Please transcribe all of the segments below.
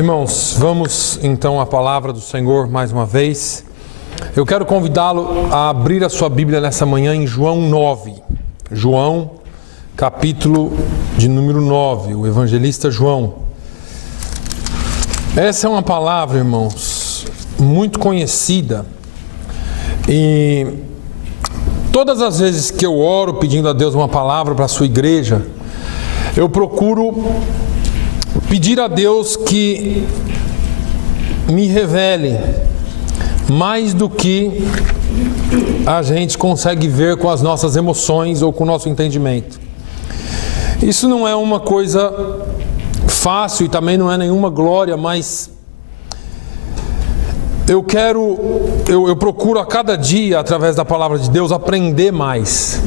Irmãos, vamos então à palavra do Senhor mais uma vez. Eu quero convidá-lo a abrir a sua Bíblia nessa manhã em João 9. João, capítulo de número 9, o evangelista João. Essa é uma palavra, irmãos, muito conhecida. E todas as vezes que eu oro pedindo a Deus uma palavra para a sua igreja, eu procuro pedir a Deus que me revele mais do que a gente consegue ver com as nossas emoções ou com o nosso entendimento. Isso não é uma coisa fácil e também não é nenhuma glória, mas eu procuro a cada dia, através da palavra de Deus, aprender mais.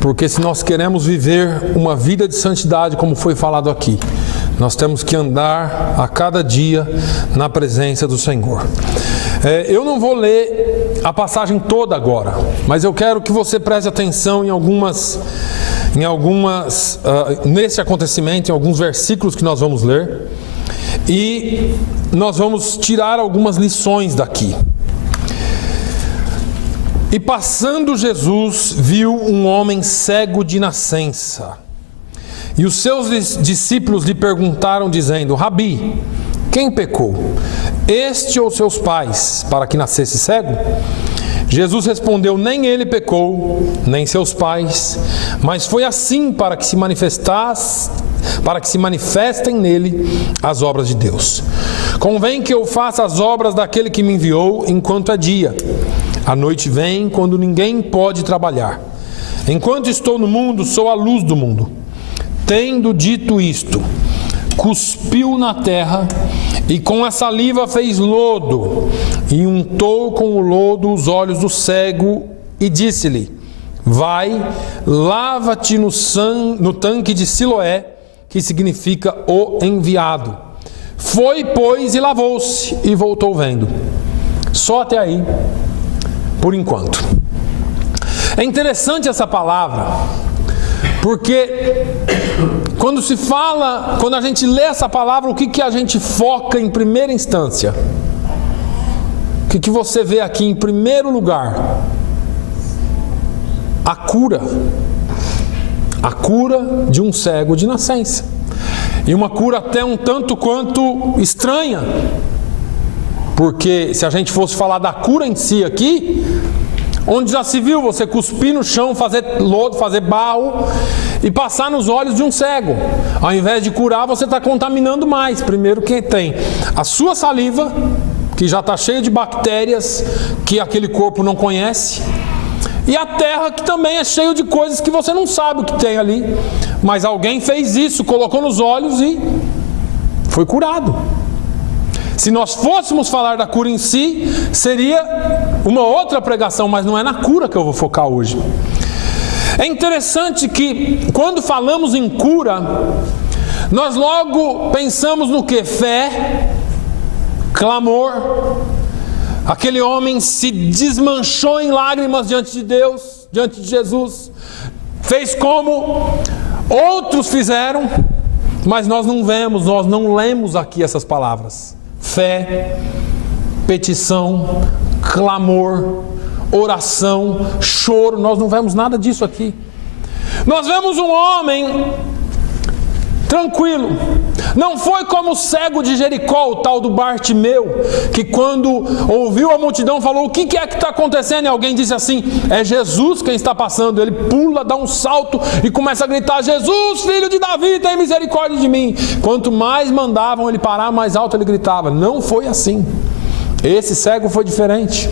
Porque se nós queremos viver uma vida de santidade, como foi falado aqui, nós temos que andar a cada dia na presença do Senhor. Eu não vou ler a passagem toda agora, mas eu quero que você preste atenção nesse acontecimento, em alguns versículos que nós vamos ler, e nós vamos tirar algumas lições daqui. E passando Jesus, viu um homem cego de nascença. E os seus discípulos lhe perguntaram, dizendo: Rabi, quem pecou, este ou seus pais, para que nascesse cego? Jesus respondeu: nem ele pecou, nem seus pais, mas foi assim para que se manifestem nele as obras de Deus. Convém que eu faça as obras daquele que me enviou enquanto é dia. A noite vem quando ninguém pode trabalhar. Enquanto estou no mundo, sou a luz do mundo. Tendo dito isto, cuspiu na terra e com a saliva fez lodo e untou com o lodo os olhos do cego e disse-lhe: vai, lava-te no tanque de Siloé, que significa o enviado. Foi, pois, e lavou-se e voltou vendo. Só até aí, por enquanto. É interessante essa palavra, porque quando a gente lê essa palavra, o que a gente foca em primeira instância? O que você vê aqui em primeiro lugar? A cura. A cura de um cego de nascença. E uma cura até um tanto quanto estranha. Porque se a gente fosse falar da cura em si aqui, onde já se viu você cuspir no chão, fazer lodo, fazer barro e passar nos olhos de um cego. Ao invés de curar, você está contaminando mais. Primeiro que tem a sua saliva, que já está cheia de bactérias que aquele corpo não conhece, e a terra, que também é cheia de coisas que você não sabe o que tem ali. Mas alguém fez isso, colocou nos olhos e foi curado. Se nós fôssemos falar da cura em si, seria uma outra pregação, mas não é na cura que eu vou focar hoje. É interessante que, quando falamos em cura, nós logo pensamos no que? Fé, clamor. Aquele homem se desmanchou em lágrimas diante de Deus, diante de Jesus. Fez como outros fizeram, mas nós não lemos aqui essas palavras. Fé, petição, clamor, oração, choro. Nós não vemos nada disso aqui. Nós vemos um homem tranquilo. Não foi como o cego de Jericó, o tal do Bartimeu, que quando ouviu a multidão falou: o que é que está acontecendo? E alguém disse assim: é Jesus quem está passando. Ele pula, dá um salto e começa a gritar: Jesus, filho de Davi, tem misericórdia de mim. Quanto mais mandavam ele parar, mais alto ele gritava. Não foi assim. Esse cego foi diferente.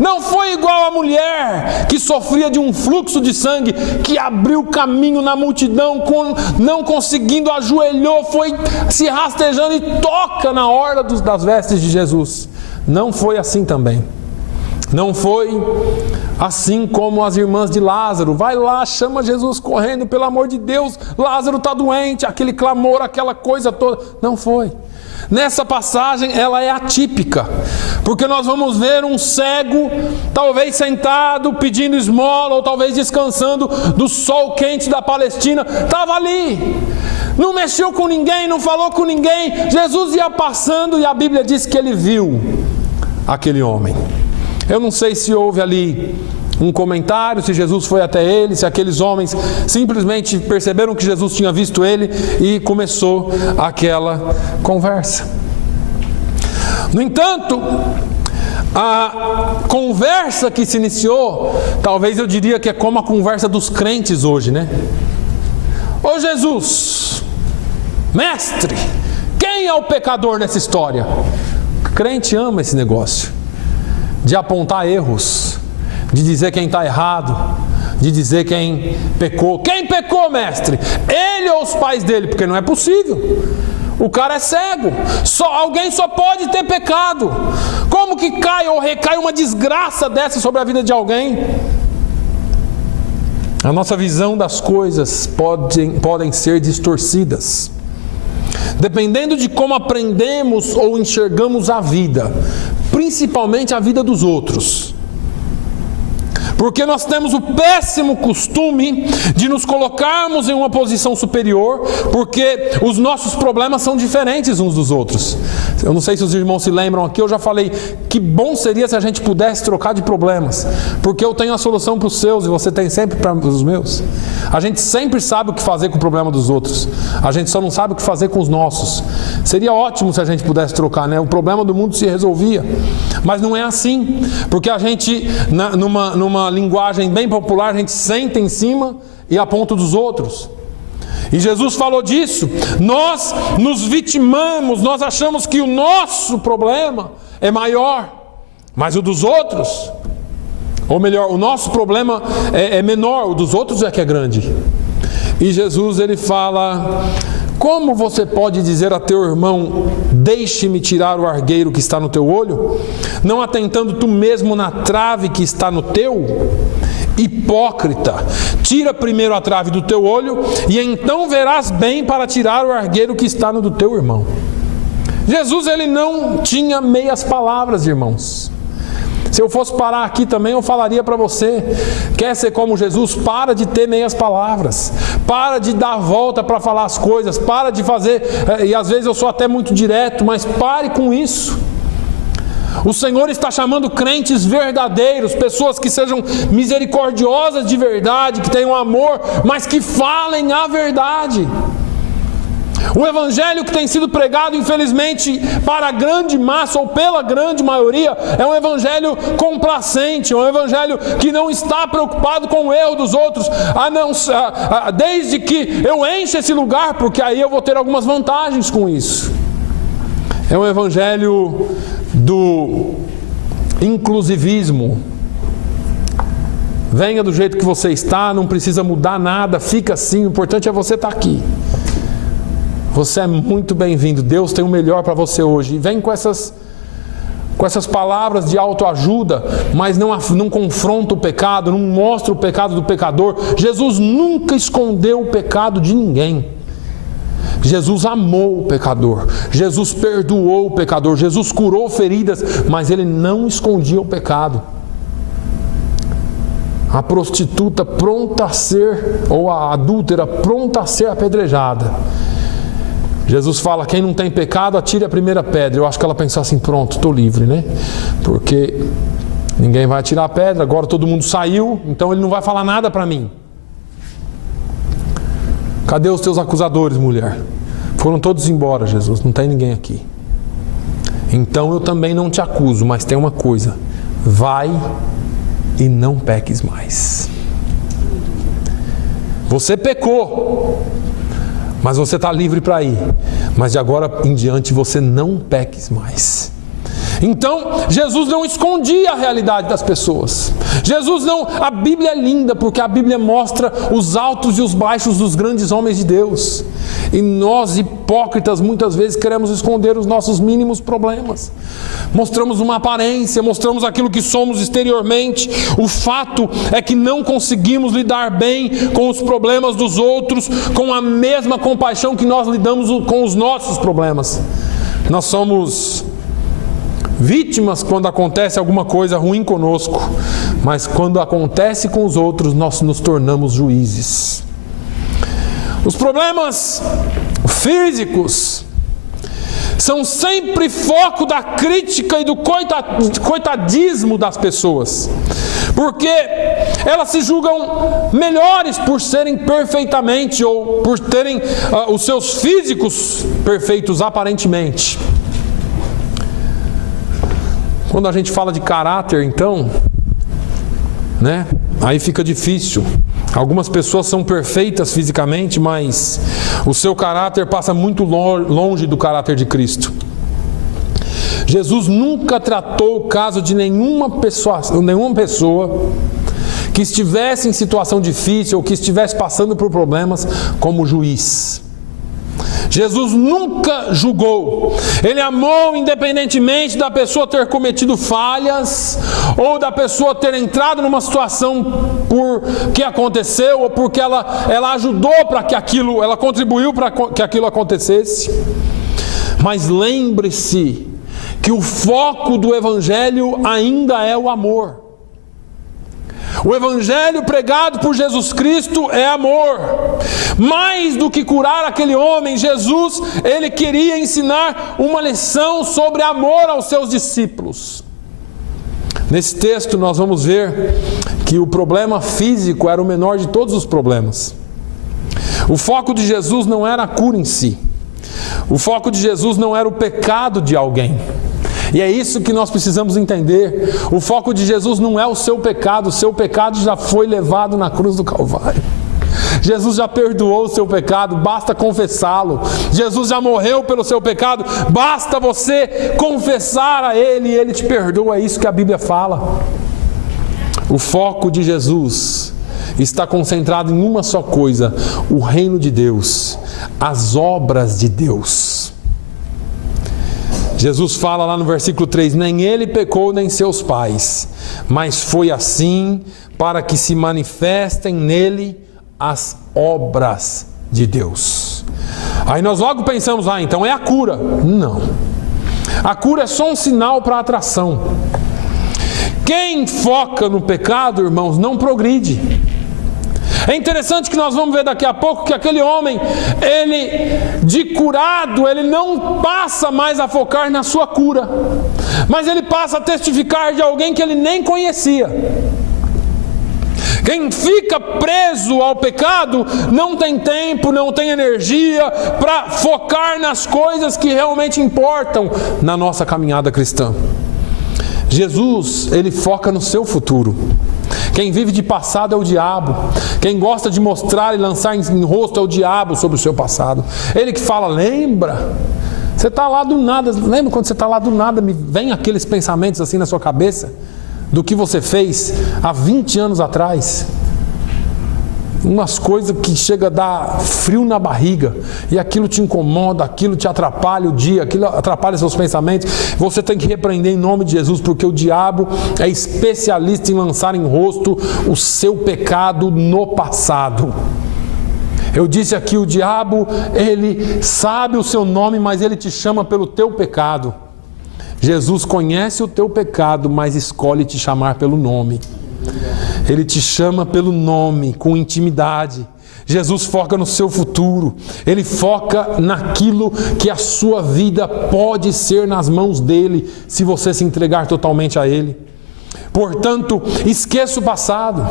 Não foi igual a mulher que sofria de um fluxo de sangue, que abriu caminho na multidão, não conseguindo, ajoelhou, foi se rastejando e toca na orla das vestes de Jesus. Não foi assim também. Não foi assim como as irmãs de Lázaro: vai lá, chama Jesus correndo, pelo amor de Deus, Lázaro está doente, aquele clamor, aquela coisa toda. Não foi. Nessa passagem ela é atípica, porque nós vamos ver um cego, talvez sentado, pedindo esmola, ou talvez descansando do sol quente da Palestina. Estava ali, não mexeu com ninguém, não falou com ninguém. Jesus ia passando e a Bíblia diz que ele viu aquele homem. Eu não sei se houve ali um comentário, se Jesus foi até ele, se aqueles homens simplesmente perceberam que Jesus tinha visto ele e começou aquela conversa. No entanto, a conversa que se iniciou, talvez eu diria que é como a conversa dos crentes hoje, né? Ô Jesus, mestre, quem é o pecador nessa história? O crente ama esse negócio de apontar erros, de dizer quem está errado, de dizer quem pecou. Quem pecou, mestre? Ele ou os pais dele? Porque não é possível. O cara é cego. Alguém só pode ter pecado. Como que cai ou recai uma desgraça dessa sobre a vida de alguém? A nossa visão das coisas podem ser distorcidas, dependendo de como aprendemos ou enxergamos a vida, principalmente a vida dos outros. Porque nós temos o péssimo costume de nos colocarmos em uma posição superior, porque os nossos problemas são diferentes uns dos outros. Eu não sei se os irmãos se lembram aqui, eu já falei que bom seria se a gente pudesse trocar de problemas, porque eu tenho a solução para os seus e você tem sempre para os meus. A gente sempre sabe o que fazer com o problema dos outros, a gente só não sabe o que fazer com os nossos. Seria ótimo se a gente pudesse trocar, né? O problema do mundo se resolvia, mas não é assim, porque a gente, numa linguagem bem popular, a gente senta em cima e aponta dos outros. E Jesus falou disso. Nós nos vitimamos, nós achamos que o nosso problema é maior, mas o dos outros, ou melhor, o nosso problema é menor, o dos outros é que é grande. E Jesus, ele fala: como você pode dizer a teu irmão, deixe-me tirar o argueiro que está no teu olho, não atentando tu mesmo na trave que está no teu? Hipócrita, tira primeiro a trave do teu olho, e então verás bem para tirar o argueiro que está no do teu irmão. Jesus, ele não tinha meias palavras, irmãos. Se eu fosse parar aqui também, eu falaria para você: quer ser como Jesus? Para de ter meias palavras, para de dar volta para falar as coisas, para de fazer, e às vezes eu sou até muito direto, mas pare com isso. O Senhor está chamando crentes verdadeiros, pessoas que sejam misericordiosas de verdade, que tenham amor, mas que falem a verdade. O evangelho que tem sido pregado, infelizmente, para a grande massa ou pela grande maioria, é um evangelho complacente, é um evangelho que não está preocupado com o erro dos outros, desde que eu encha esse lugar, porque aí eu vou ter algumas vantagens com isso. É um evangelho do inclusivismo. Venha do jeito que você está, não precisa mudar nada, fica assim, o importante é você estar aqui. Você é muito bem-vindo, Deus tem o melhor para você hoje. E vem com essas palavras de autoajuda, mas não confronta o pecado, não mostra o pecado do pecador. Jesus nunca escondeu o pecado de ninguém. Jesus amou o pecador, Jesus perdoou o pecador, Jesus curou feridas, mas ele não escondia o pecado. A prostituta pronta a ser, ou a adúltera pronta a ser apedrejada, Jesus fala: quem não tem pecado, atire a primeira pedra. Eu acho que ela pensou assim: pronto, estou livre, né? Porque ninguém vai atirar a pedra, agora todo mundo saiu, então ele não vai falar nada para mim. Cadê os teus acusadores, mulher? Foram todos embora, Jesus, não tem ninguém aqui. Então eu também não te acuso, mas tem uma coisa: vai e não peques mais. Você pecou, mas você está livre para ir. Mas de agora em diante você não peques mais. Então, Jesus não escondia a realidade das pessoas. A Bíblia é linda porque a Bíblia mostra os altos e os baixos dos grandes homens de Deus. E nós, hipócritas, muitas vezes queremos esconder os nossos mínimos problemas. Mostramos uma aparência, mostramos aquilo que somos exteriormente. O fato é que não conseguimos lidar bem com os problemas dos outros com a mesma compaixão que nós lidamos com os nossos problemas. Nós somos vítimas quando acontece alguma coisa ruim conosco, mas quando acontece com os outros, nós nos tornamos juízes. Os problemas físicos são sempre foco da crítica e do coitadismo das pessoas, porque elas se julgam melhores por serem perfeitamente ou por terem os seus físicos perfeitos aparentemente. Quando a gente fala de caráter, então, aí fica difícil. Algumas pessoas são perfeitas fisicamente, mas o seu caráter passa muito longe do caráter de Cristo. Jesus nunca tratou o caso de nenhuma pessoa que estivesse em situação difícil ou que estivesse passando por problemas como juiz. Jesus nunca julgou. Ele amou independentemente da pessoa ter cometido falhas ou da pessoa ter entrado numa situação por que aconteceu ou porque ela ajudou para que aquilo, ela contribuiu para que aquilo acontecesse. Mas lembre-se que o foco do Evangelho ainda é o amor. O Evangelho pregado por Jesus Cristo é amor. Mais do que curar aquele homem, Jesus, ele queria ensinar uma lição sobre amor aos seus discípulos. Nesse texto nós vamos ver que o problema físico era o menor de todos os problemas. O foco de Jesus não era a cura em si. O foco de Jesus não era o pecado de alguém. E é isso que nós precisamos entender. O foco de Jesus não é o seu pecado já foi levado na cruz do Calvário. Jesus já perdoou o seu pecado, basta confessá-lo. Jesus já morreu pelo seu pecado, basta você confessar a Ele e Ele te perdoa. É isso que a Bíblia fala. O foco de Jesus está concentrado em uma só coisa: o reino de Deus, as obras de Deus. Jesus fala lá no versículo 3, nem ele pecou nem seus pais, mas foi assim para que se manifestem nele as obras de Deus. Aí nós logo pensamos, então é a cura. Não. A cura é só um sinal para a atração. Quem foca no pecado, irmãos, não progride. É interessante que nós vamos ver daqui a pouco que aquele homem, de curado, ele não passa mais a focar na sua cura, mas ele passa a testificar de alguém que ele nem conhecia. Quem fica preso ao pecado não tem tempo, não tem energia para focar nas coisas que realmente importam na nossa caminhada cristã. Jesus, ele foca no seu futuro. Quem vive de passado é o diabo. Quem gosta de mostrar e lançar em rosto é o diabo sobre o seu passado. Ele que fala, lembra? Você está lá do nada. Lembra quando você está lá do nada, me vem aqueles pensamentos assim na sua cabeça? Do que você fez há 20 anos atrás? Umas coisas que chega a dar frio na barriga, e aquilo te incomoda, aquilo te atrapalha o dia, aquilo atrapalha seus pensamentos. Você tem que repreender em nome de Jesus, porque o diabo é especialista em lançar em rosto o seu pecado no passado. Eu disse aqui, o diabo, ele sabe o seu nome, mas ele te chama pelo teu pecado. Jesus conhece o teu pecado, mas escolhe te chamar pelo nome. Ele te chama pelo nome, com intimidade. Jesus foca no seu futuro. Ele foca naquilo que a sua vida pode ser nas mãos dele, se você se entregar totalmente a ele. Portanto, esqueça o passado,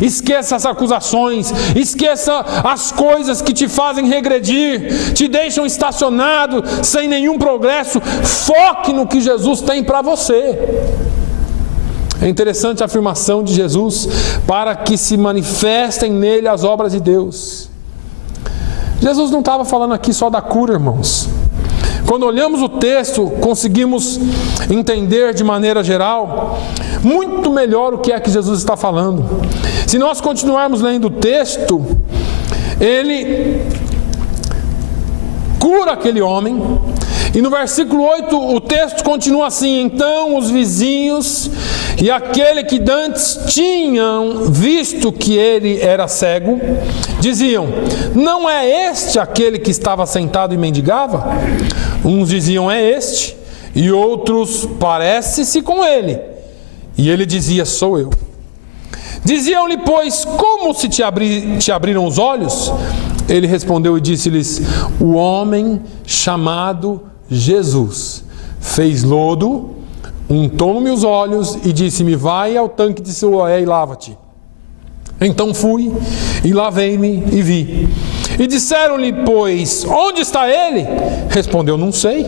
esqueça as acusações, esqueça as coisas que te fazem regredir, te deixam estacionado, sem nenhum progresso. Foque no que Jesus tem para você. É interessante a afirmação de Jesus, para que se manifestem nele as obras de Deus. Jesus não estava falando aqui só da cura, irmãos. Quando olhamos o texto, conseguimos entender de maneira geral muito melhor o que é que Jesus está falando. Se nós continuarmos lendo o texto, ele cura aquele homem. E no versículo 8 o texto continua assim: então os vizinhos e aquele que dantes tinham visto que ele era cego, diziam, não é este aquele que estava sentado e mendigava? Uns diziam, é este, e outros, parece-se com ele. E ele dizia, sou eu. Diziam-lhe, pois, como se te abriram os olhos? Ele respondeu e disse-lhes: o homem chamado Jesus fez lodo, untou-me os olhos e disse-me: vai ao tanque de Siloé e lava-te. Então fui e lavei-me e vi. E disseram-lhe, pois, onde está ele? Respondeu: não sei.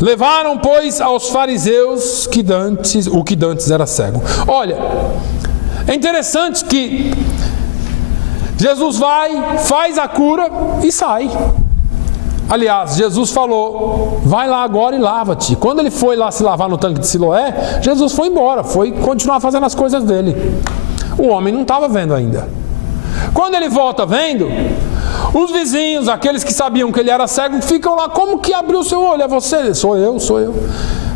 Levaram, pois, aos fariseus o que dantes era cego. Olha, é interessante que Jesus vai, faz a cura e sai. Aliás, Jesus falou: vai lá agora e lava-te. Quando ele foi lá se lavar no tanque de Siloé, Jesus foi embora, foi continuar fazendo as coisas dele. O homem não estava vendo ainda. Quando ele volta vendo, os vizinhos, aqueles que sabiam que ele era cego, ficam lá: como que abriu o seu olho? É você? Sou eu.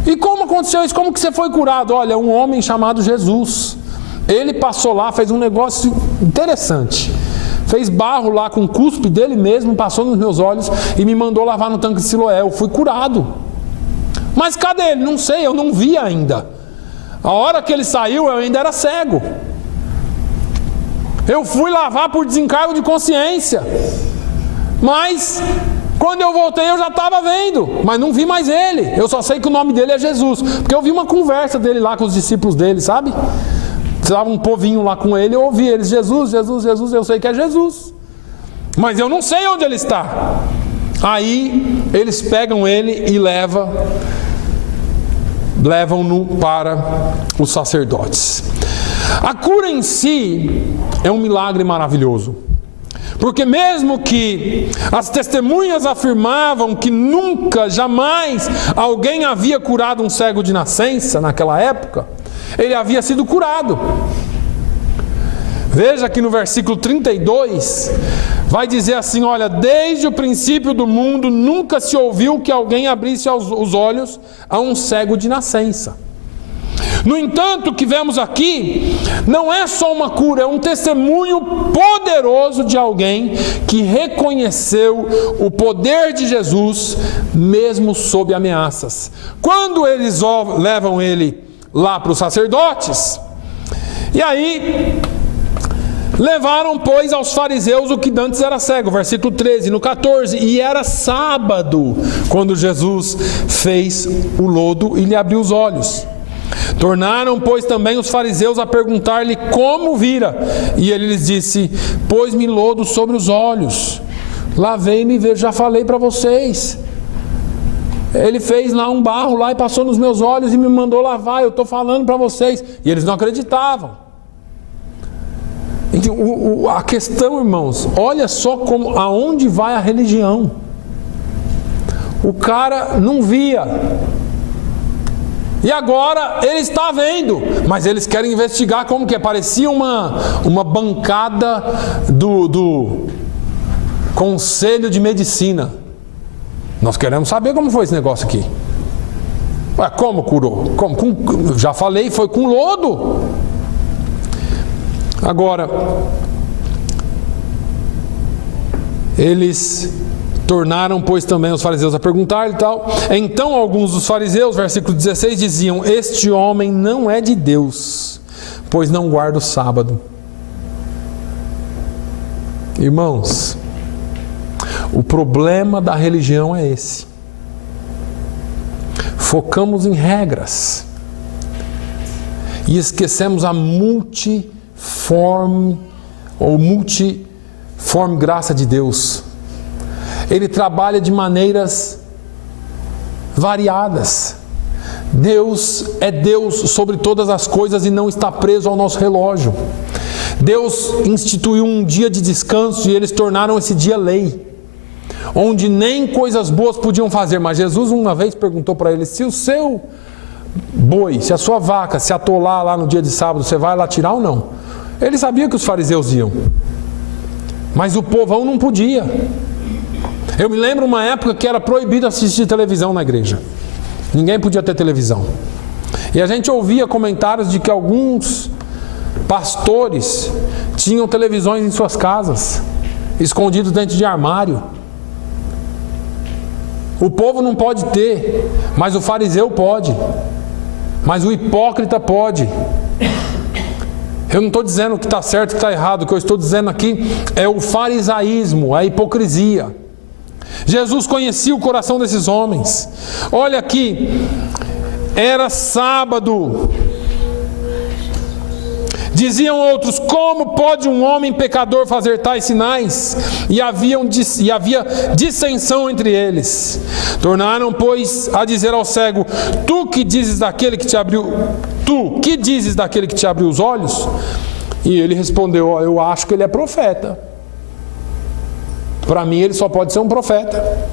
E como aconteceu isso? Como que você foi curado? Olha, um homem chamado Jesus. Ele passou lá, fez um negócio interessante. Fez barro lá com o cuspe dele mesmo, passou nos meus olhos e me mandou lavar no tanque de Siloé. Eu fui curado. Mas cadê ele? Não sei, eu não vi ainda. A hora que ele saiu, eu ainda era cego. Eu fui lavar por desencargo de consciência. Mas quando eu voltei eu já estava vendo, mas não vi mais ele. Eu só sei que o nome dele é Jesus, porque eu vi uma conversa dele lá com os discípulos dele, sabe? Estava um povinho lá com ele, eu ouvi eles: Jesus, Jesus, Jesus. Eu sei que é Jesus, mas eu não sei onde ele está. Aí eles pegam ele e levam-no para os sacerdotes. A cura em si é um milagre maravilhoso, porque mesmo que as testemunhas afirmavam que nunca, jamais alguém havia curado um cego de nascença naquela época, ele havia sido curado. Veja que no versículo 32 vai dizer assim: olha, desde o princípio do mundo nunca se ouviu que alguém abrisse os olhos a um cego de nascença. No entanto, o que vemos aqui não é só uma cura, é um testemunho poderoso de alguém que reconheceu o poder de Jesus, mesmo sob ameaças. Quando eles levam ele lá para os sacerdotes, e aí levaram, pois, aos fariseus o que dantes era cego, versículo 13, no 14, e era sábado quando Jesus fez o lodo e lhe abriu os olhos. Tornaram, pois, também os fariseus a perguntar-lhe como vira, e ele lhes disse: pôs-me lodo sobre os olhos, lavei-me e vejo. Já falei para vocês, ele fez lá um barro lá e passou nos meus olhos e me mandou lavar. Eu estou falando para vocês. E eles não acreditavam. Então, a questão, irmãos, olha só aonde vai a religião. O cara não via, e agora ele está vendo, mas eles querem investigar como que é. Parecia uma bancada do Conselho de Medicina. Nós queremos saber como foi esse negócio aqui. Ué, como curou? Já falei, foi com lodo. Agora, eles tornaram, pois, também os fariseus a perguntar e tal. Então alguns dos fariseus, versículo 16, diziam: este homem não é de Deus, pois não guarda o sábado. Irmãos, o problema da religião é esse. Focamos em regras e esquecemos a multiforme graça de Deus. Ele trabalha de maneiras variadas. Deus é Deus sobre todas as coisas e não está preso ao nosso relógio. Deus instituiu um dia de descanso e eles tornaram esse dia lei, onde nem coisas boas podiam fazer. Mas Jesus uma vez perguntou para eles: se o seu boi, se a sua vaca se atolar lá no dia de sábado, você vai lá tirar ou não? Ele sabia que os fariseus iam, mas o povão não podia. Eu me lembro uma época que era proibido assistir televisão na igreja. Ninguém podia ter televisão. E a gente ouvia comentários de que alguns pastores tinham televisões em suas casas, escondidos dentro de armário. O povo não pode ter, mas o fariseu pode. Mas o hipócrita pode. Eu não estou dizendo que está certo e que está errado. O que eu estou dizendo aqui é o farisaísmo, a hipocrisia. Jesus conhecia o coração desses homens. Olha aqui, era sábado. Diziam outros: como pode um homem pecador fazer tais sinais? E havia dissensão entre eles. Tornaram, pois, a dizer ao cego: tu que dizes daquele que te abriu os olhos? E ele respondeu: eu acho que ele é profeta. Para mim ele só pode ser um profeta.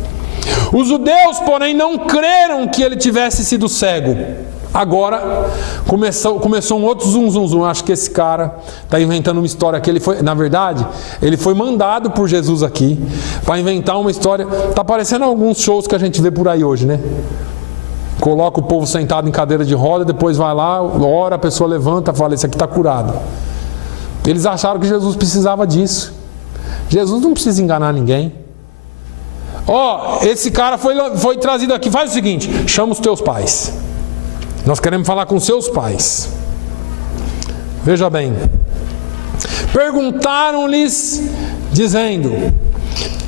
Os judeus, porém, não creram que ele tivesse sido cego. Agora começou um outro zum. Acho que esse cara está inventando uma história que ele foi, na verdade, ele foi mandado por Jesus aqui para inventar uma história. Está parecendo alguns shows que a gente vê por aí hoje, né? Coloca o povo sentado em cadeira de roda, depois vai lá, ora, a pessoa levanta e fala: esse aqui está curado. Eles acharam que Jesus precisava disso. Jesus não precisa enganar ninguém. Esse cara foi trazido aqui. Faz o seguinte: chama os teus pais. Nós queremos falar com seus pais. Veja bem. Perguntaram-lhes, dizendo: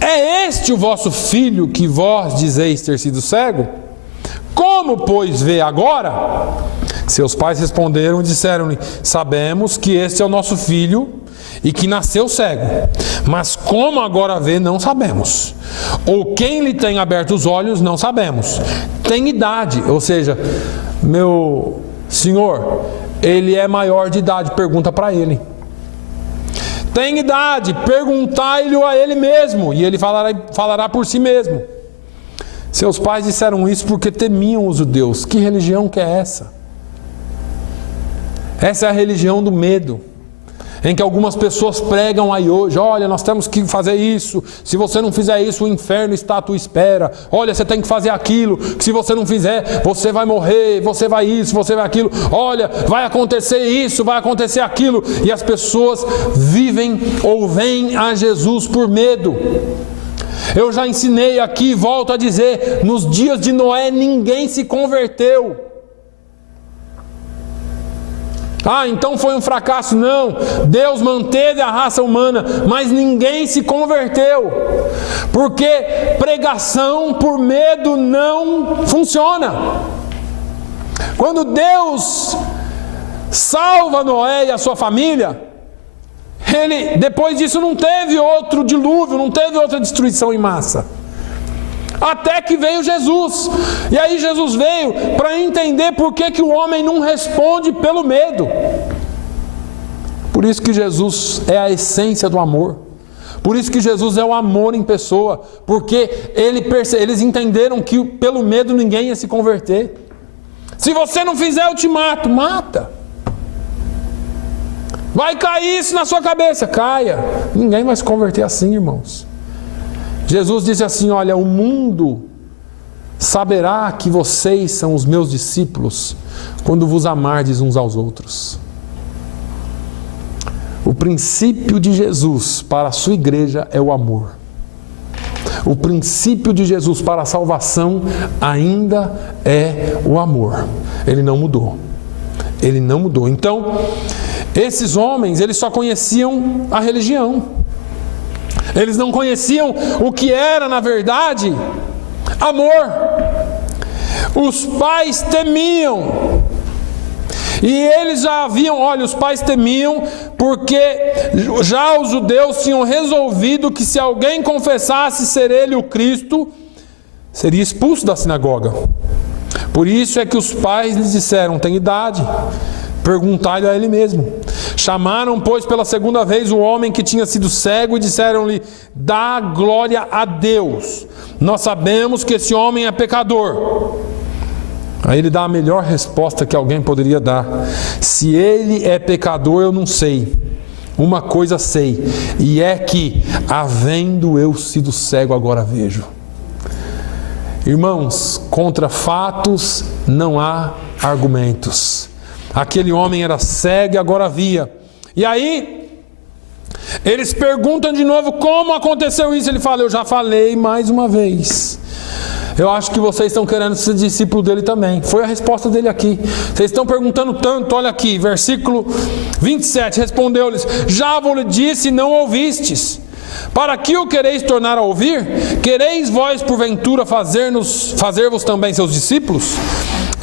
é este o vosso filho que vós dizeis ter sido cego? Como, pois, vê agora? Seus pais responderam e disseram-lhe: sabemos que este é o nosso filho e que nasceu cego, mas como agora vê, não sabemos. Ou quem lhe tem aberto os olhos, não sabemos. Tem idade, ou seja, meu senhor, ele é maior de idade, pergunta para ele. Tem idade, perguntai-lhe a ele mesmo, e ele falará por si mesmo. Seus pais disseram isso porque temiam os judeus. Que religião que é essa? Essa é a religião do medo, em que algumas pessoas pregam aí hoje: olha, nós temos que fazer isso, se você não fizer isso, o inferno está à tua espera. Olha, você tem que fazer aquilo, que se você não fizer, você vai morrer, você vai isso, você vai aquilo. Olha, vai acontecer isso, vai acontecer aquilo. E as pessoas vivem ou vêm a Jesus por medo. Eu já ensinei aqui, volto a dizer, nos dias de Noé ninguém se converteu. Então foi um fracasso. Não, Deus manteve a raça humana, mas ninguém se converteu, porque pregação por medo não funciona. Quando Deus salva Noé e a sua família, ele, depois disso, não teve outro dilúvio, não teve outra destruição em massa. Até que veio Jesus. E aí Jesus veio para entender por que o homem não responde pelo medo. Por isso que Jesus é a essência do amor. Por isso que Jesus é o amor em pessoa. Porque eles entenderam que pelo medo ninguém ia se converter. Se você não fizer, eu te mato. Mata. Vai cair isso na sua cabeça. Caia. Ninguém vai se converter assim, irmãos. Jesus disse assim: olha, o mundo saberá que vocês são os meus discípulos quando vos amardes uns aos outros. O princípio de Jesus para a sua igreja é o amor. O princípio de Jesus para a salvação ainda é o amor. Ele não mudou. Ele não mudou. Então, esses homens, eles só conheciam a religião. Eles não conheciam o que era, na verdade, amor. Os pais temiam. E eles já haviam, olha, os pais temiam porque já os judeus tinham resolvido que se alguém confessasse ser ele o Cristo, seria expulso da sinagoga. Por isso é que os pais lhes disseram: tem idade, perguntai-lhe a ele mesmo. Chamaram, pois, pela segunda vez o homem que tinha sido cego e disseram-lhe: dá glória a Deus, nós sabemos que esse homem é pecador. Aí ele dá a melhor resposta que alguém poderia dar: se ele é pecador, eu não sei. Uma coisa sei, e é que, havendo eu sido cego, agora vejo. Irmãos, contra fatos não há argumentos. Aquele homem era cego e agora via. E aí, eles perguntam de novo: como aconteceu isso? Ele fala: eu já falei mais uma vez. Eu acho que vocês estão querendo ser discípulo dele também. Foi a resposta dele aqui. Vocês estão perguntando tanto, olha aqui, versículo 27, respondeu-lhes: já vos disse e não ouvistes. Para que o quereis tornar a ouvir? Quereis vós porventura fazer-vos também seus discípulos?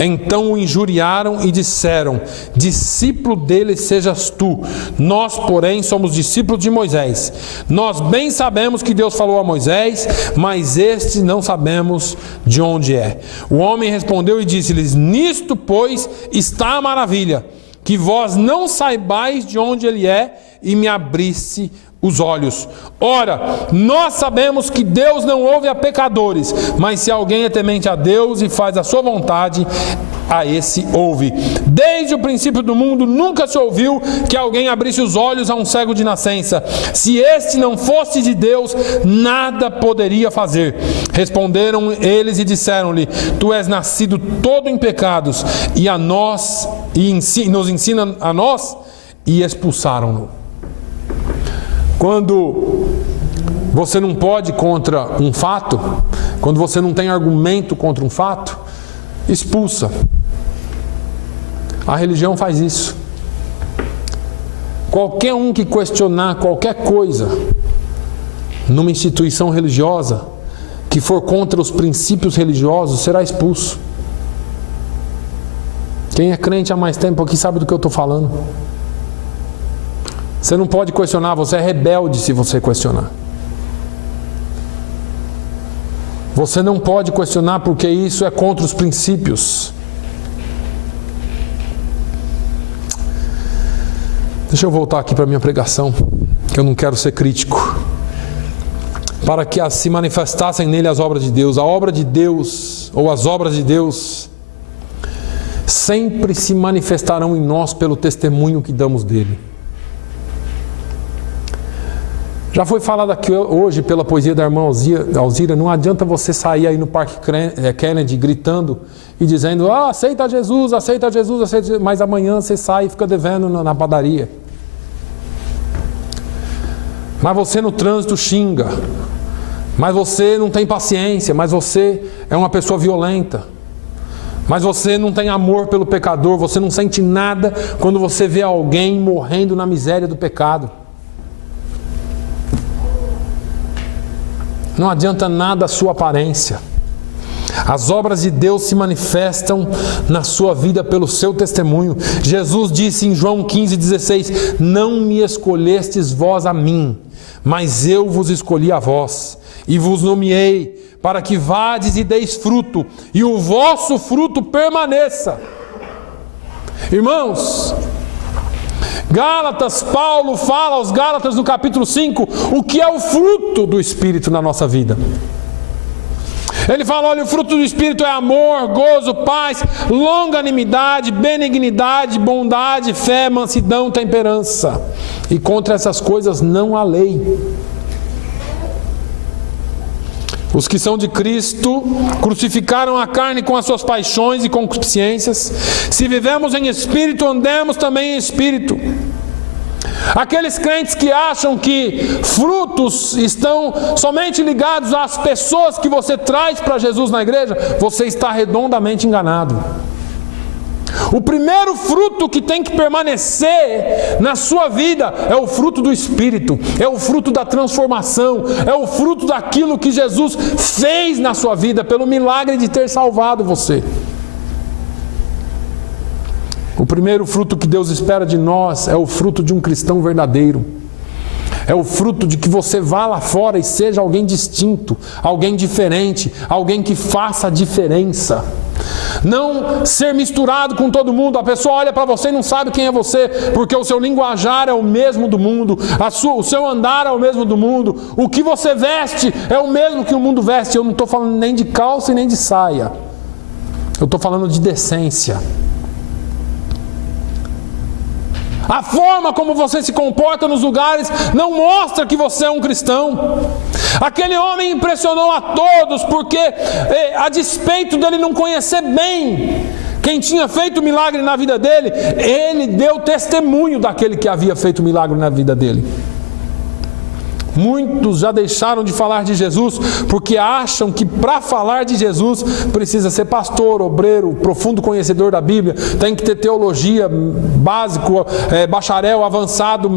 Então o injuriaram e disseram: discípulo dele sejas tu, nós porém somos discípulos de Moisés. Nós bem sabemos que Deus falou a Moisés, mas este não sabemos de onde é. O homem respondeu e disse-lhes: nisto pois está a maravilha, que vós não saibais de onde ele é, e me abriste os olhos. Ora, nós sabemos que Deus não ouve a pecadores, mas se alguém é temente a Deus e faz a sua vontade, a esse ouve. Desde o princípio do mundo nunca se ouviu que alguém abrisse os olhos a um cego de nascença. Se este não fosse de Deus, nada poderia fazer. Responderam eles e disseram-lhe: tu és nascido todo em pecados, e a nós nos ensina a nós, e expulsaram-no. Quando você não pode contra um fato, quando você não tem argumento contra um fato, expulsa. A religião faz isso. Qualquer um que questionar qualquer coisa numa instituição religiosa que for contra os princípios religiosos será expulso. Quem é crente há mais tempo aqui sabe do que eu estou falando. Você não pode questionar, você é rebelde se você questionar. Você não pode questionar porque isso é contra os princípios. Deixa eu voltar aqui para a minha pregação, que eu não quero ser crítico. Para que se manifestassem nele as obras de Deus. A obra de Deus, ou as obras de Deus, sempre se manifestarão em nós pelo testemunho que damos dele. Já foi falado aqui hoje pela poesia da irmã Alzira, não adianta você sair aí no Parque Kennedy gritando e dizendo: aceita Jesus, aceita Jesus, aceita Jesus, mas amanhã você sai e fica devendo na padaria. Mas você no trânsito xinga, mas você não tem paciência, mas você é uma pessoa violenta, mas você não tem amor pelo pecador, você não sente nada quando você vê alguém morrendo na miséria do pecado. Não adianta nada a sua aparência. As obras de Deus se manifestam na sua vida pelo seu testemunho. Jesus disse em João 15,16: não me escolhestes vós a mim, mas eu vos escolhi a vós, e vos nomeei, para que vades e deis fruto, e o vosso fruto permaneça. Irmãos, Gálatas, Paulo fala aos Gálatas no capítulo 5 o que é o fruto do Espírito na nossa vida. Ele fala: olha, o fruto do Espírito é amor, gozo, paz, longanimidade, benignidade, bondade, fé, mansidão, temperança. E contra essas coisas não há lei. Os que são de Cristo crucificaram a carne com as suas paixões e concupiscências. Se vivemos em Espírito, andemos também em Espírito. Aqueles crentes que acham que frutos estão somente ligados às pessoas que você traz para Jesus na igreja, você está redondamente enganado. O primeiro fruto que tem que permanecer na sua vida é o fruto do Espírito, é o fruto da transformação, é o fruto daquilo que Jesus fez na sua vida, pelo milagre de ter salvado você. O primeiro fruto que Deus espera de nós é o fruto de um cristão verdadeiro. É o fruto de que você vá lá fora e seja alguém distinto, alguém diferente, alguém que faça a diferença. Não ser misturado com todo mundo. A pessoa olha para você e não sabe quem é você, porque o seu linguajar é o mesmo do mundo, o seu andar é o mesmo do mundo, o que você veste é o mesmo que o mundo veste. Eu não estou falando nem de calça e nem de saia, eu estou falando de decência. A forma como você se comporta nos lugares não mostra que você é um cristão. Aquele homem impressionou a todos porque, a despeito dele não conhecer bem quem tinha feito o milagre na vida dele, ele deu testemunho daquele que havia feito o milagre na vida dele. Muitos já deixaram de falar de Jesus porque acham que para falar de Jesus precisa ser pastor, obreiro, profundo conhecedor da Bíblia, tem que ter teologia básico, bacharel, avançado,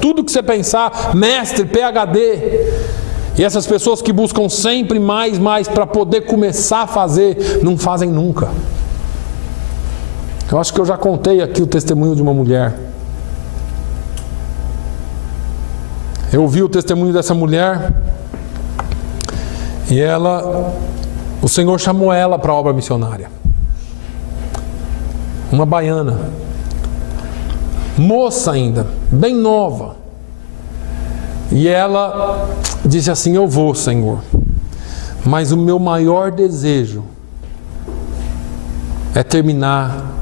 tudo que você pensar, mestre, PhD. E essas pessoas que buscam sempre mais para poder começar a fazer, não fazem nunca. Eu acho que eu já contei aqui o testemunho de uma mulher. Eu ouvi o testemunho dessa mulher e o Senhor chamou ela para a obra missionária. Uma baiana, moça ainda, bem nova. E ela disse assim: eu vou, Senhor, mas o meu maior desejo é terminar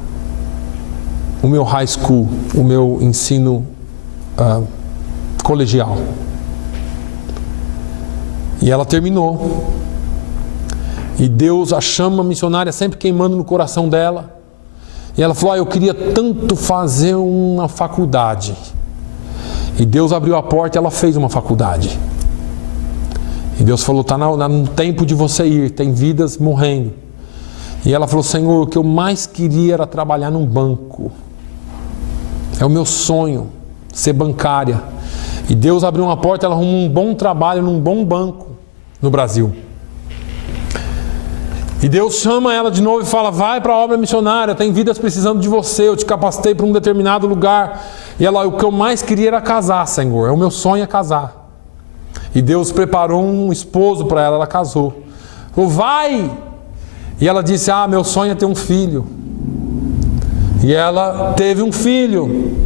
o meu high school, o meu ensino colegial. E ela terminou. E Deus a chama missionária sempre queimando no coração dela. E ela falou: eu queria tanto fazer uma faculdade. E Deus abriu a porta e ela fez uma faculdade. E Deus falou: está no tempo de você ir, tem vidas morrendo. E ela falou: Senhor, o que eu mais queria era trabalhar num banco. É o meu sonho, ser bancária. E Deus abriu uma porta, ela arrumou um bom trabalho num bom banco no Brasil. E Deus chama ela de novo e fala: vai para a obra missionária, tem vidas precisando de você, eu te capacitei para um determinado lugar. E ela: o que eu mais queria era casar, Senhor, o meu sonho é casar. E Deus preparou um esposo para ela casou. Falou: vai! E ela disse: meu sonho é ter um filho. E ela teve um filho.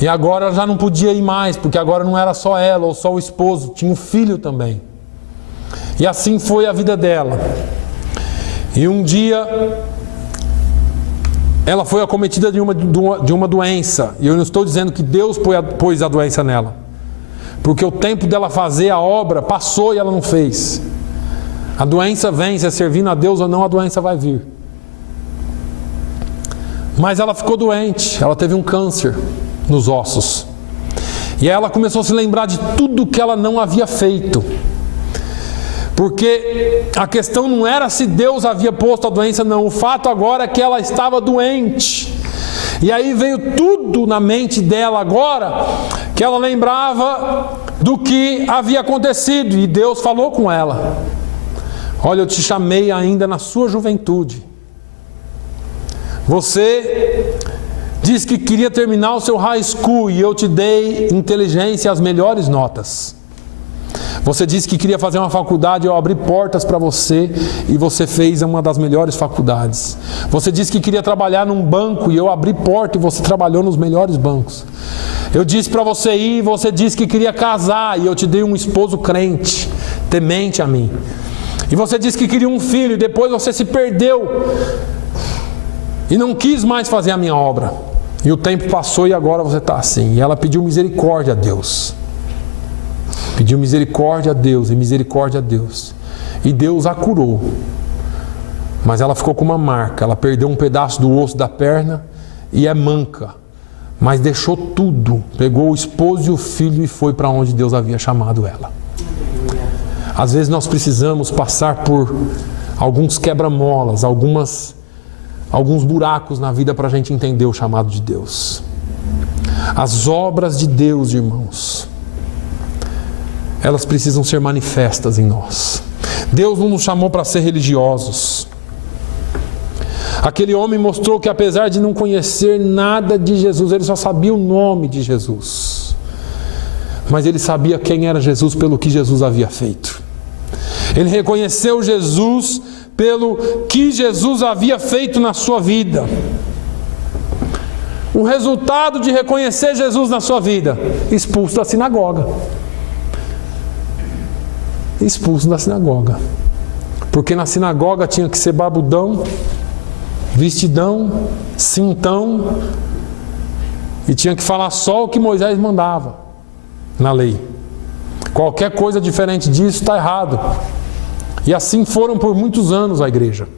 E agora ela já não podia ir mais, porque agora não era só ela ou só o esposo, tinha um filho também. E assim foi a vida dela. E um dia ela foi acometida de uma doença. E eu não estou dizendo que Deus pôs a doença nela, porque o tempo dela fazer a obra passou e ela não fez. A doença vem, se é servindo a Deus ou não, a doença vai vir. Mas ela ficou doente, ela teve um câncer nos ossos. E aí ela começou a se lembrar de tudo que ela não havia feito. Porque a questão não era se Deus havia posto a doença, não. O fato agora é que ela estava doente. E aí veio tudo na mente dela agora, que ela lembrava do que havia acontecido. E Deus falou com ela: olha, eu te chamei ainda na sua juventude. Você disse que queria terminar o seu high school e eu te dei inteligência e as melhores notas. Você disse que queria fazer uma faculdade, eu abri portas para você e você fez uma das melhores faculdades. Você disse que queria trabalhar num banco e eu abri porta e você trabalhou nos melhores bancos. Eu disse para você ir e você disse que queria casar e eu te dei um esposo crente, temente a mim. E você disse que queria um filho e depois você se perdeu e não quis mais fazer a minha obra. E o tempo passou e agora você está assim. E ela pediu misericórdia a Deus. Pediu misericórdia a Deus e misericórdia a Deus. E Deus a curou. Mas ela ficou com uma marca. Ela perdeu um pedaço do osso da perna e é manca. Mas deixou tudo. Pegou o esposo e o filho e foi para onde Deus havia chamado ela. Às vezes nós precisamos passar por alguns quebra-molas, alguns buracos na vida para a gente entender o chamado de Deus. As obras de Deus, irmãos, elas precisam ser manifestas em nós. Deus não nos chamou para ser religiosos. Aquele homem mostrou que apesar de não conhecer nada de Jesus, ele só sabia o nome de Jesus. Mas ele sabia quem era Jesus pelo que Jesus havia feito. Ele reconheceu Jesus pelo que Jesus havia feito na sua vida. O resultado de reconhecer Jesus na sua vida: expulso da sinagoga. Expulso da sinagoga. Porque na sinagoga tinha que ser barbudão, vestidão, cintão, e tinha que falar só o que Moisés mandava na lei. Qualquer coisa diferente disso está errado. E assim foram por muitos anos a igreja.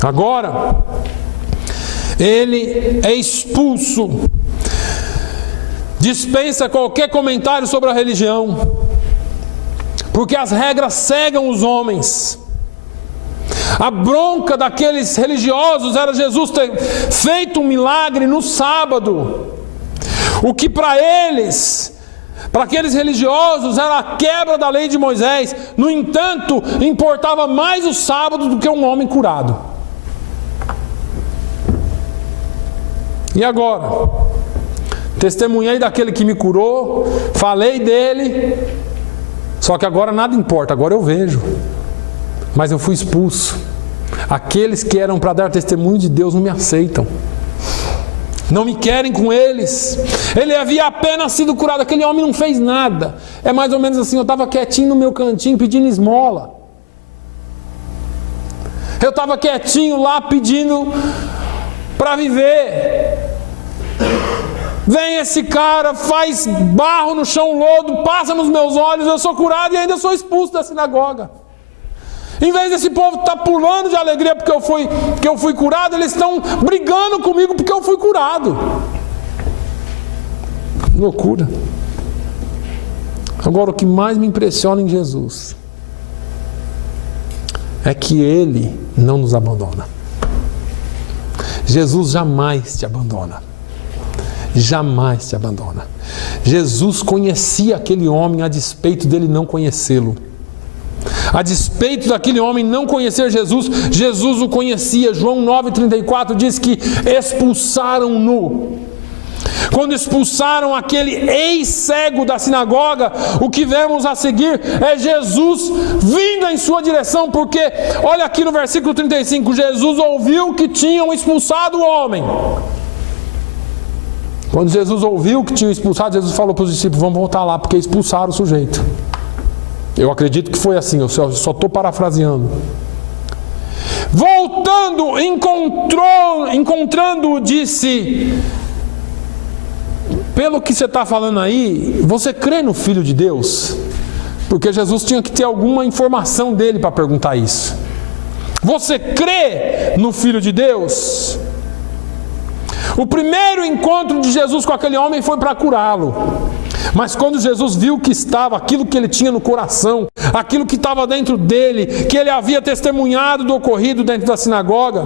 Agora, ele é expulso dispensa qualquer comentário sobre a religião, porque as regras cegam os homens. A bronca daqueles religiosos era Jesus ter feito um milagre no sábado, o que para eles, para aqueles religiosos, era a quebra da lei de Moisés. No entanto, importava mais o sábado do que um homem curado. E agora? Testemunhei daquele que me curou, falei dele, só que agora nada importa, agora eu vejo. Mas eu fui expulso. Aqueles que eram para dar testemunho de Deus não me aceitam. Não me querem com eles. Ele havia apenas sido curado. Aquele homem não fez nada. É mais ou menos assim, eu estava quietinho no meu cantinho pedindo esmola. Eu estava quietinho lá pedindo para viver. Vem esse cara, faz barro no chão, lodo, passa nos meus olhos, eu sou curado e ainda sou expulso da sinagoga. Em vez desse povo estar pulando de alegria porque eu fui curado, eles estão brigando comigo porque eu fui curado. Loucura. Agora, o que mais me impressiona em Jesus é que Ele não nos abandona. Jesus jamais te abandona. Jamais te abandona. Jesus conhecia aquele homem a despeito dele não conhecê-lo. A despeito daquele homem não conhecer Jesus, Jesus o conhecia. João 9,34 diz que expulsaram-no. Quando expulsaram aquele ex-cego da sinagoga, o que vemos a seguir é Jesus vindo em sua direção, porque olha aqui no versículo 35, Jesus ouviu que tinham expulsado o homem. Quando Jesus ouviu que tinham expulsado, Jesus falou para os discípulos, vamos voltar lá, porque expulsaram o sujeito. Eu acredito que foi assim, eu só estou parafraseando. Voltando, encontrando, disse, pelo que você está falando aí, você crê no Filho de Deus? Porque Jesus tinha que ter alguma informação dele para perguntar isso. Você crê no Filho de Deus? O primeiro encontro de Jesus com aquele homem foi para curá-lo. Mas quando Jesus viu que estava aquilo que ele tinha no coração, aquilo que estava dentro dele, que ele havia testemunhado do ocorrido dentro da sinagoga,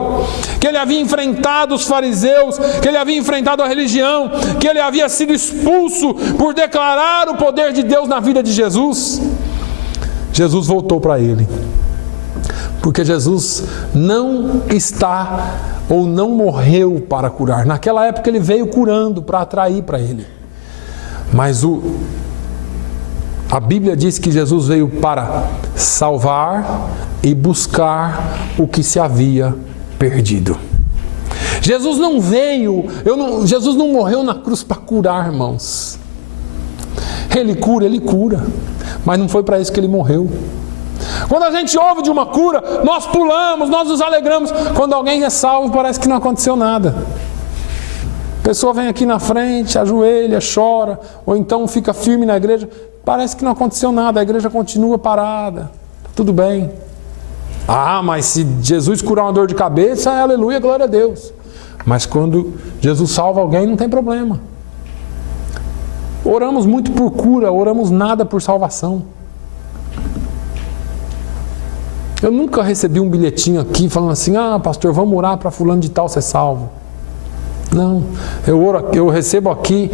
que ele havia enfrentado os fariseus, que ele havia enfrentado a religião, que ele havia sido expulso por declarar o poder de Deus na vida de Jesus, Jesus voltou para ele. Porque Jesus não está ou não morreu para curar. Naquela época ele veio curando para atrair para ele. Mas a Bíblia diz que Jesus veio para salvar e buscar o que se havia perdido. Jesus não veio, Jesus não morreu na cruz para curar, irmãos. Ele cura, mas não foi para isso que ele morreu. Quando a gente ouve de uma cura, nós pulamos, nós nos alegramos. Quando alguém é salvo, parece que não aconteceu nada. A pessoa vem aqui na frente, ajoelha, chora, ou então fica firme na igreja, parece que não aconteceu nada, a igreja continua parada, tudo bem. Ah, mas se Jesus curar uma dor de cabeça, aleluia, glória a Deus. Mas quando Jesus salva alguém, não tem problema. Oramos muito por cura, oramos nada por salvação. Eu nunca recebi um bilhetinho aqui falando assim, pastor, vamos orar para fulano de tal ser salvo. Não, eu recebo aqui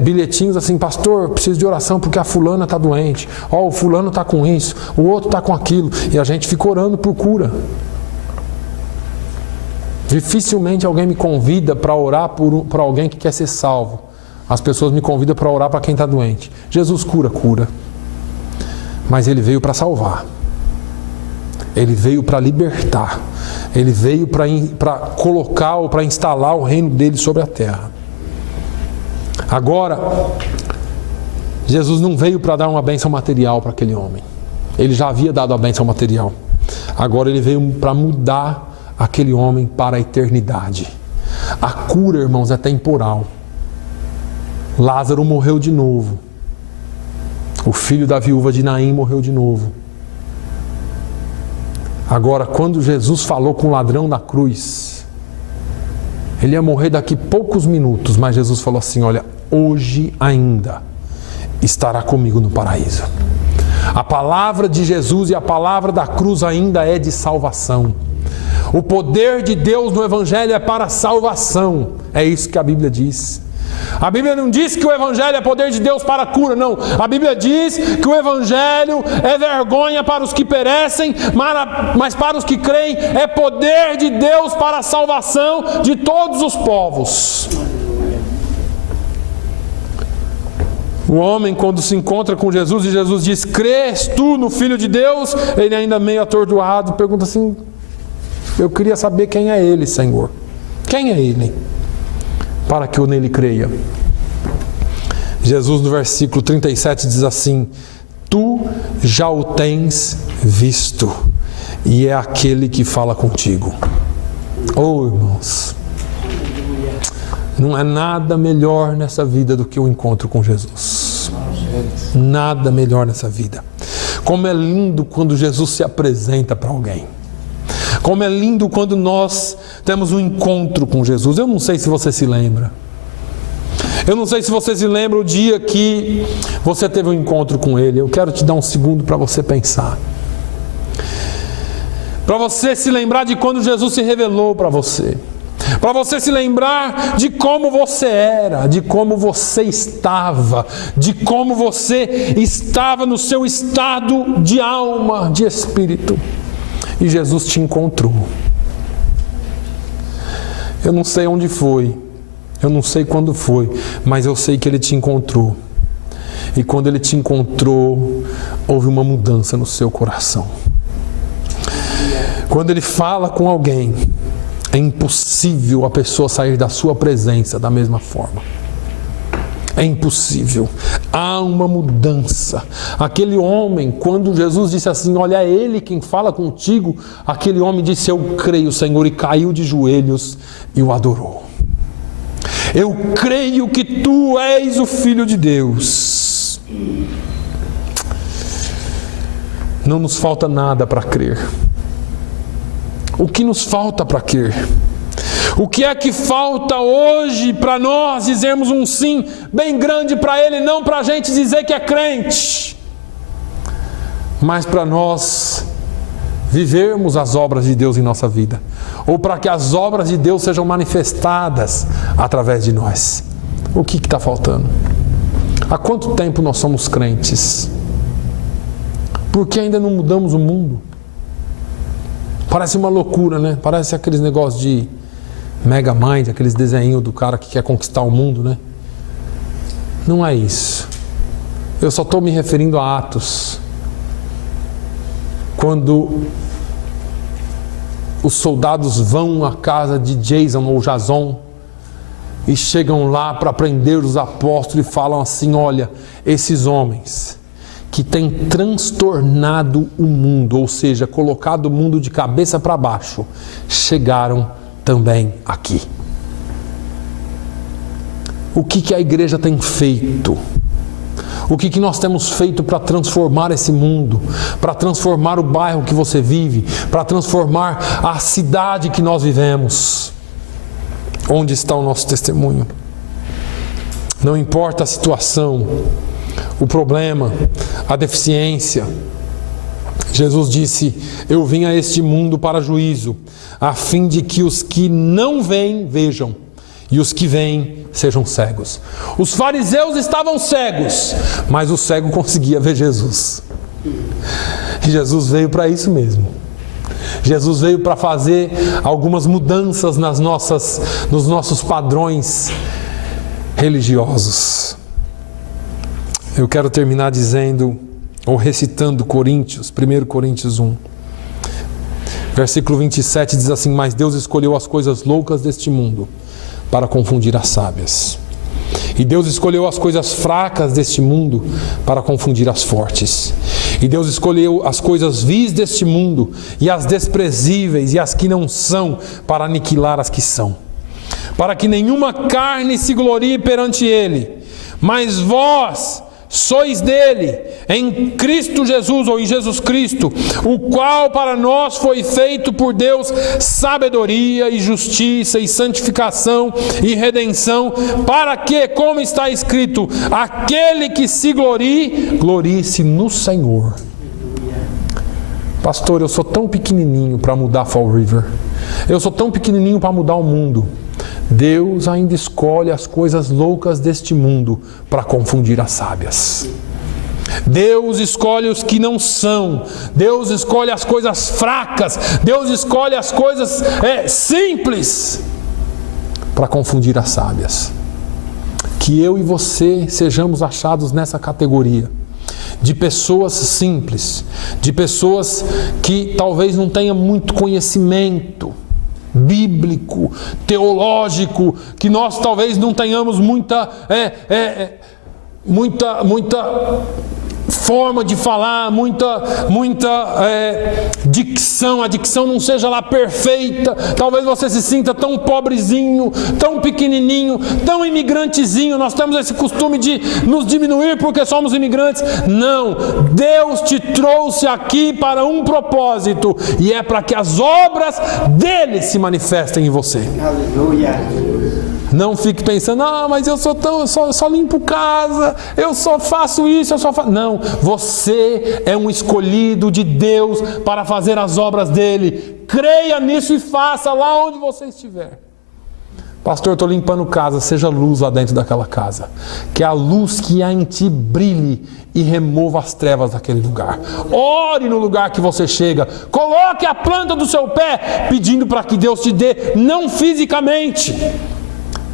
bilhetinhos assim, pastor, preciso de oração porque a fulana está doente, o fulano está com isso, o outro está com aquilo, e a gente fica orando por cura. Dificilmente alguém me convida para orar por alguém que quer ser salvo. As pessoas me convidam para orar para quem está doente. Jesus cura, mas ele veio para salvar, ele veio para libertar. Ele veio para colocar ou para instalar o reino dele sobre a terra. Agora, Jesus não veio para dar uma bênção material para aquele homem. Ele já havia dado a bênção material. Agora ele veio para mudar aquele homem para a eternidade. A cura, irmãos, é temporal. Lázaro morreu de novo. O filho da viúva de Naim morreu de novo. Agora, quando Jesus falou com o ladrão na cruz, ele ia morrer daqui poucos minutos, mas Jesus falou assim, olha, hoje ainda estará comigo no paraíso. A palavra de Jesus e a palavra da cruz ainda é de salvação. O poder de Deus no Evangelho é para salvação. É isso que a Bíblia diz. A Bíblia não diz que o Evangelho é poder de Deus para a cura, não. A Bíblia diz que o Evangelho é vergonha para os que perecem, mas para os que creem é poder de Deus para a salvação de todos os povos. O homem, quando se encontra com Jesus e Jesus diz: crês tu no Filho de Deus? Ele ainda meio atordoado pergunta assim: eu queria saber quem é ele, Senhor. Quem é ele? Para que eu nele creia. Jesus no versículo 37 diz assim: tu já o tens visto, e é aquele que fala contigo. Oh, irmãos, não é nada melhor nessa vida do que o encontro com Jesus. Nada melhor nessa vida. Como é lindo quando Jesus se apresenta para alguém. Como é lindo quando nós temos um encontro com Jesus. Eu não sei se você se lembra. Eu não sei se você se lembra o dia que você teve um encontro com Ele. Eu quero te dar um segundo para você pensar. Para você se lembrar de quando Jesus se revelou para você. Para você se lembrar de como você era, de como você estava, de como você estava no seu estado de alma, de espírito. E Jesus te encontrou. Eu não sei onde foi, eu não sei quando foi, mas eu sei que Ele te encontrou. E quando Ele te encontrou, houve uma mudança no seu coração. Quando Ele fala com alguém, é impossível a pessoa sair da sua presença da mesma forma. É impossível. Há uma mudança. Aquele homem, quando Jesus disse assim: olha, é Ele quem fala contigo, aquele homem disse: eu creio, Senhor, e caiu de joelhos e o adorou. Eu creio que Tu és o Filho de Deus. Não nos falta nada para crer. O que nos falta para crer? O que é que falta hoje para nós dizermos um sim bem grande para Ele, não para a gente dizer que é crente, mas para nós vivermos as obras de Deus em nossa vida, ou para que as obras de Deus sejam manifestadas através de nós. O que está faltando? Há quanto tempo nós somos crentes? Por que ainda não mudamos o mundo? Parece uma loucura, né? Parece aqueles negócios de Mega Mind, aqueles desenhos do cara que quer conquistar o mundo, né? Não é isso. Eu só estou me referindo a Atos. Quando os soldados vão à casa de Jason ou Jason e chegam lá para prender os apóstolos e falam assim: olha, esses homens que têm transtornado o mundo, ou seja, colocado o mundo de cabeça para baixo, chegaram também aqui. O que a igreja tem feito? O que nós temos feito para transformar esse mundo, para transformar o bairro que você vive, para transformar a cidade que nós vivemos? Onde está o nosso testemunho? Não importa a situação, o problema, a deficiência. Jesus disse: eu vim a este mundo para juízo, a fim de que os que não veem, vejam, e os que veem sejam cegos. Os fariseus estavam cegos, mas o cego conseguia ver Jesus. E Jesus veio para isso mesmo. Jesus veio para fazer algumas mudanças nos nossos padrões religiosos. Eu quero terminar dizendo, ou recitando Coríntios, 1 Coríntios 1. Versículo 27 diz assim: mas Deus escolheu as coisas loucas deste mundo para confundir as sábias. E Deus escolheu as coisas fracas deste mundo para confundir as fortes. E Deus escolheu as coisas vis deste mundo e as desprezíveis e as que não são para aniquilar as que são. Para que nenhuma carne se glorie perante Ele. Mas vós sois dele, em Cristo Jesus, ou em Jesus Cristo, o qual para nós foi feito por Deus sabedoria e justiça e santificação e redenção, para que, como está escrito, aquele que se glorie, glorie-se no Senhor. Pastor, eu sou tão pequenininho para mudar Fall River. Eu sou tão pequenininho para mudar o mundo. Deus ainda escolhe as coisas loucas deste mundo para confundir as sábias. Deus escolhe os que não são. Deus escolhe as coisas fracas. Deus escolhe as coisas simples para confundir as sábias. Que eu e você sejamos achados nessa categoria de pessoas simples, de pessoas que talvez não tenham muito conhecimento bíblico, teológico, que nós talvez não tenhamos muita forma de falar, muita dicção, a dicção não seja lá perfeita, talvez você se sinta tão pobrezinho, tão pequenininho, tão imigrantezinho. Nós temos esse costume de nos diminuir porque somos imigrantes. Não, Deus te trouxe aqui para um propósito, e é para que as obras dele se manifestem em você. Aleluia. Não fique pensando, mas eu só limpo casa, eu só faço isso, Não, você é um escolhido de Deus para fazer as obras dele. Creia nisso e faça lá onde você estiver. Pastor, eu estou limpando casa, seja luz lá dentro daquela casa. Que a luz que há em ti brilhe e remova as trevas daquele lugar. Ore no lugar que você chega. Coloque a planta do seu pé, pedindo para que Deus te dê, não fisicamente.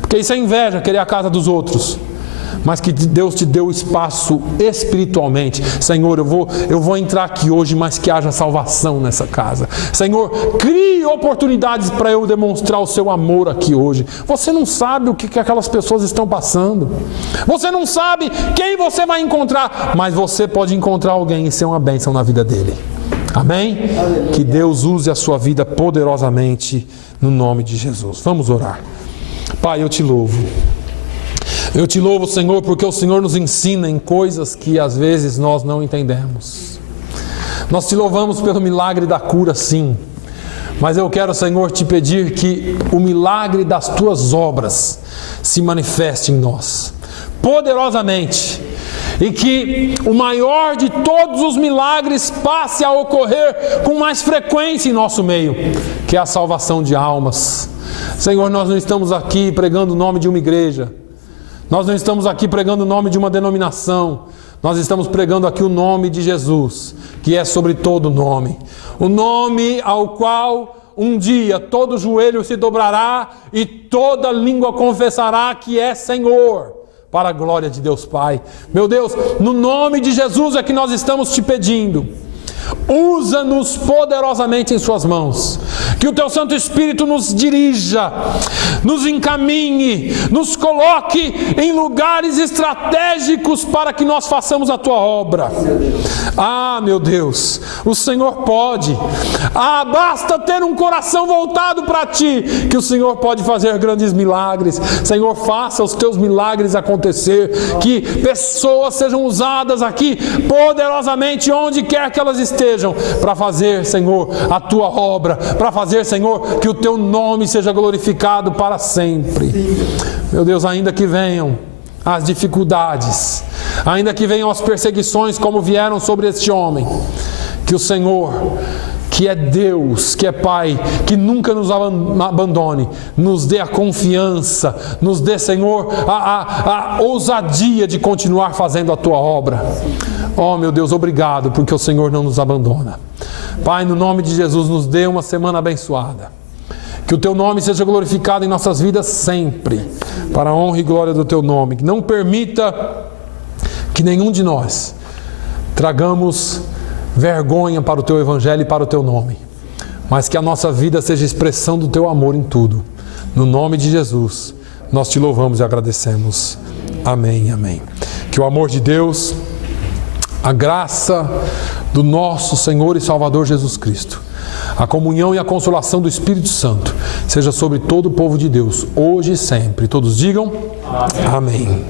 Porque isso é inveja, querer a casa dos outros. Mas que Deus te deu espaço espiritualmente. Senhor, eu vou entrar aqui hoje, mas que haja salvação nessa casa. Senhor, crie oportunidades para eu demonstrar o seu amor aqui hoje. Você não sabe o que aquelas pessoas estão passando. Você não sabe quem você vai encontrar. Mas você pode encontrar alguém e ser uma bênção na vida dele. Amém? Aleluia. Que Deus use a sua vida poderosamente no nome de Jesus. Vamos orar. Pai, eu te louvo. Eu te louvo, Senhor, porque o Senhor nos ensina em coisas que às vezes nós não entendemos. Nós te louvamos pelo milagre da cura, sim. Mas eu quero, Senhor, te pedir que o milagre das tuas obras se manifeste em nós, poderosamente. E que o maior de todos os milagres passe a ocorrer com mais frequência em nosso meio, que é a salvação de almas. Senhor, nós não estamos aqui pregando o nome de uma igreja. Nós não estamos aqui pregando o nome de uma denominação. Nós estamos pregando aqui o nome de Jesus, que é sobre todo nome. O nome ao qual um dia todo joelho se dobrará e toda língua confessará que é Senhor, para a glória de Deus Pai. Meu Deus, no nome de Jesus é que nós estamos te pedindo. Usa-nos poderosamente em suas mãos. Que o teu Santo Espírito nos dirija, nos encaminhe, nos coloque em lugares estratégicos para que nós façamos a tua obra. Meu Deus, o Senhor pode. Basta ter um coração voltado para ti, que o Senhor pode fazer grandes milagres. Senhor, faça os teus milagres acontecer. Que pessoas sejam usadas aqui poderosamente onde quer que elas estejam, para fazer, Senhor, a tua obra, para fazer, Senhor, que o teu nome seja glorificado para sempre. Meu Deus, ainda que venham as dificuldades, ainda que venham as perseguições como vieram sobre este homem, que o Senhor, que é Deus, que é Pai, que nunca nos abandone, nos dê a confiança, nos dê, Senhor, a ousadia de continuar fazendo a tua obra. Meu Deus, obrigado, porque o Senhor não nos abandona. Pai, no nome de Jesus, nos dê uma semana abençoada. Que o teu nome seja glorificado em nossas vidas sempre, para a honra e glória do teu nome. Que não permita que nenhum de nós tragamos vergonha para o teu evangelho e para o teu nome, mas que a nossa vida seja expressão do teu amor em tudo. No nome de Jesus, nós te louvamos e agradecemos. Amém, amém. Que o amor de Deus, a graça do nosso Senhor e Salvador Jesus Cristo, a comunhão e a consolação do Espírito Santo seja sobre todo o povo de Deus, hoje e sempre. Todos digam amém. Amém.